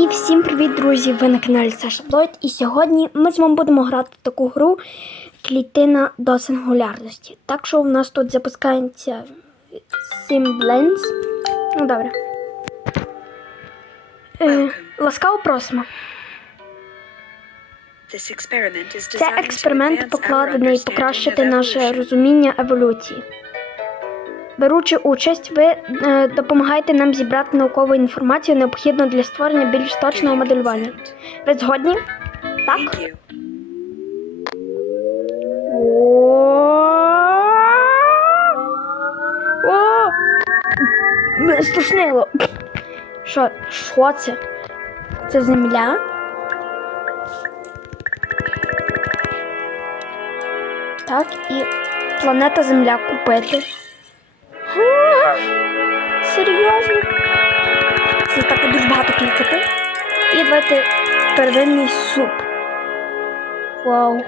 І всім привіт, друзі! Ви на каналі Саша Блойд. І сьогодні ми з вами будемо грати в таку гру клітина до сингулярності. Так що у нас тут запускається Simblends. Ну добре. Е, ласкаво просимо. Це експеримент покладений покращити наше розуміння еволюції. Беручи участь, ви е, допомагаєте нам зібрати наукову інформацію, необхідну для створення більш точного моделювання. Ви згодні? Так? О! Мене стошнило. Що? Що це? Це земля? Так, і планета Земля купити. Серйозно? Це так дуже багато клікати. І давайте первинний суп. Вау.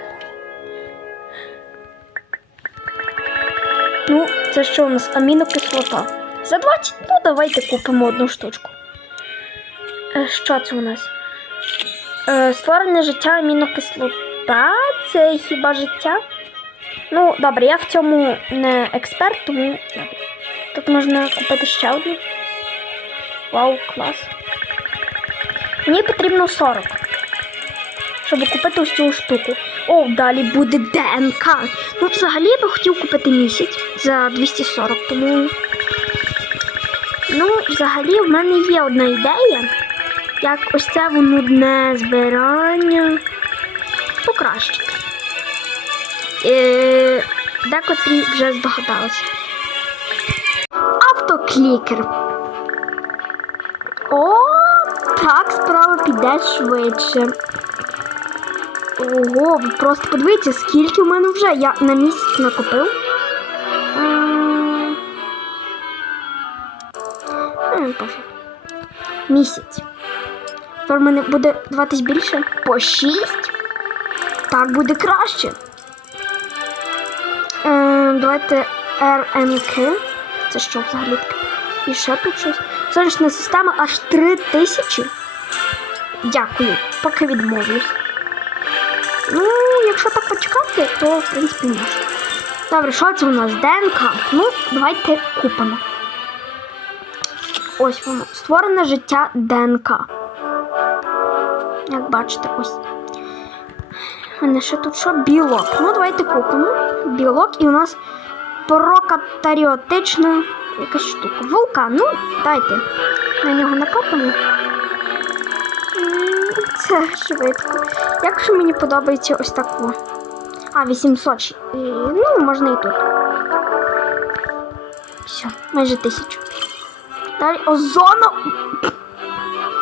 Ну, це що у нас? Амінокислота. За 20, ну давайте купимо одну штучку. Е, Що це у нас? Е, Створене життя амінокислота. Це хіба життя? Ну, добре, я в цьому не експерт, тому добре. Тут можна купити ще одну. Вау, клас. Мені потрібно 40. Щоб купити ось цю штуку. О, далі буде ДНК. Ну, взагалі я би хотів купити місяць за 240, тому. Ну, взагалі, в мене є одна ідея. Як ось це нудне збирання покращити. Е, Декотрі вже здогадалися. Автоклікер. О, так справа піде швидше. Ого, ви просто подивіться, скільки в мене вже. Я на місяць накопив. Місяць. Тепер в мене буде даватись більше. По 6. Так буде краще. Е, давайте RNK. Це що взагалі? І ще тут щось. Сонячна система аж 3 тисячі. Дякую, поки відмовлюсь. Ну, якщо так почекати, то в принципі можна. Добре, що це у нас? ДНК. Ну, давайте купимо. Ось воно. Створене життя ДНК. Як бачите, ось. У мене ще тут що? Білок. Ну, давайте купимо. Білок, і у нас прокатаріотична якась штука. Вулкан. Ну, дайте. На нього накопимо. Це швидко. Якщо мені подобається ось таку. А, 800. Е, Ну, можна і тут. Все, майже тисячу. Далі озону.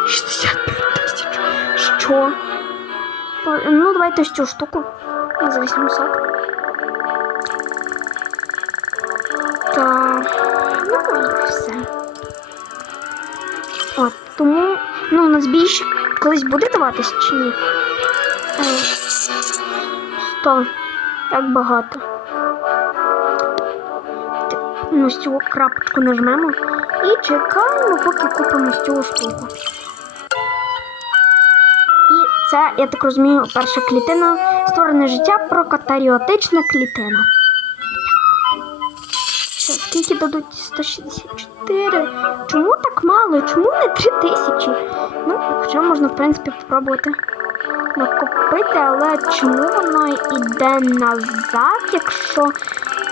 65 тисяч. Що? Ну, давайте цю штуку. За 800. Ну і все. От, тому, ну, більше колись буде даватись чи ні? Е, Сто. Так багато. Ну, ось цю крапочку нажмемо і чекаємо, поки купимо ось цю штуку. І це, я так розумію, перша клітина створене життя прокатаріотична клітина. Скільки дадуть 164? Чому так мало? Чому не 3000? Ну, хоча можна, в принципі, спробувати накопити, але чому воно йде назад, якщо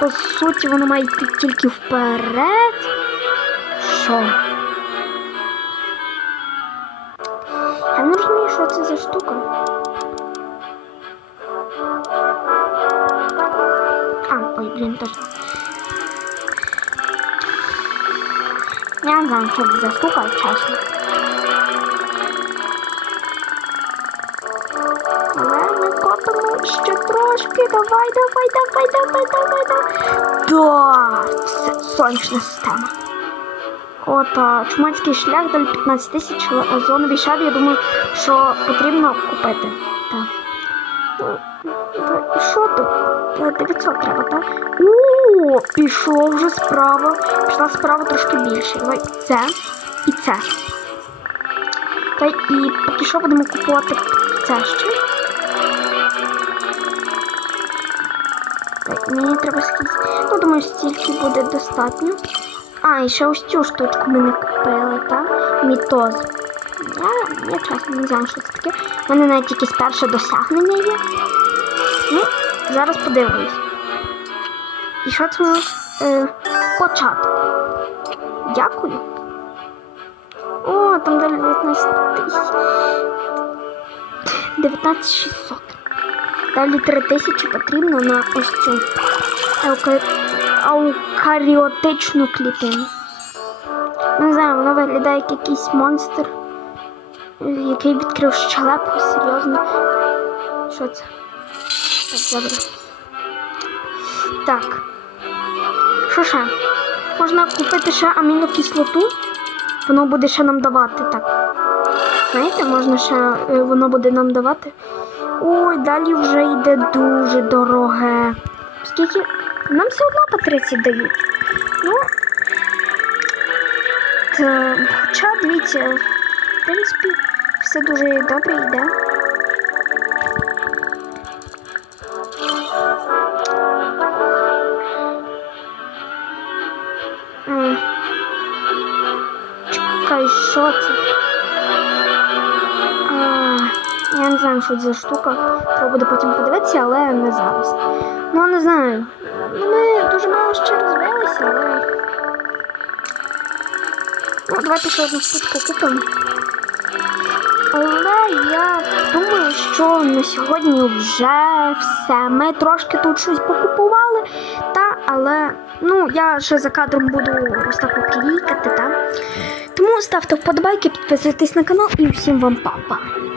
по суті воно має йти тільки вперед? Що? Я не знаю, що це за штука, чесно. Але ми копимо ще трошки. Давай, давай, давай, давай, давай, давай. Да, це сонячна система. От, чумацький шлях далі 15 тисяч, озоновий шар, я думаю, що потрібно купити. Так. Ну, І що тут? 900 треба, так? О, пішов вже справа. Пішла справа трошки більше. Давай це і це. Та і поки що будемо купувати це ще. Та, Мені треба скільки. Ну, думаю, стільки буде достатньо. А, і ще ось цю штучку ми не купили, так? Мітоз. Я, я чесно не знаю, що це таке. У мене навіть якесь перше досягнення є. Ну, зараз подивимось. І що це у? Е, початок. Дякую. О, там далі 19 тисяч. 19600. Далі 3000 потрібно на ось цю аукаріотичну клітину. Не знаю, воно виглядає як якийсь монстр, який відкрив щелепу, серйозно. Що це? Так, добре. Так. Що ще? Можна купити ще амінокислоту. Воно буде ще нам давати. Так. Знаєте, можна ще е, воно буде нам давати. Ой, далі вже йде дуже дороге. Скільки? Нам все одно по 30 дають. Ну. Та, хоча, дивіться, в принципі, все дуже добре йде. Чекай, що це? А, я не знаю, що це за штука. Треба потім подивитися, але не зараз. Ну, не знаю. Ну, Ми дуже мало ще розвилися, але. Ну, давайте ще одну штучку купимо. Але я думаю, що на сьогодні вже все. Ми трошки тут щось покупували, та, але ну, я ще за кадром буду ось так клікати, та. Тому ставте вподобайки, підписуйтесь на канал і всім вам па-па.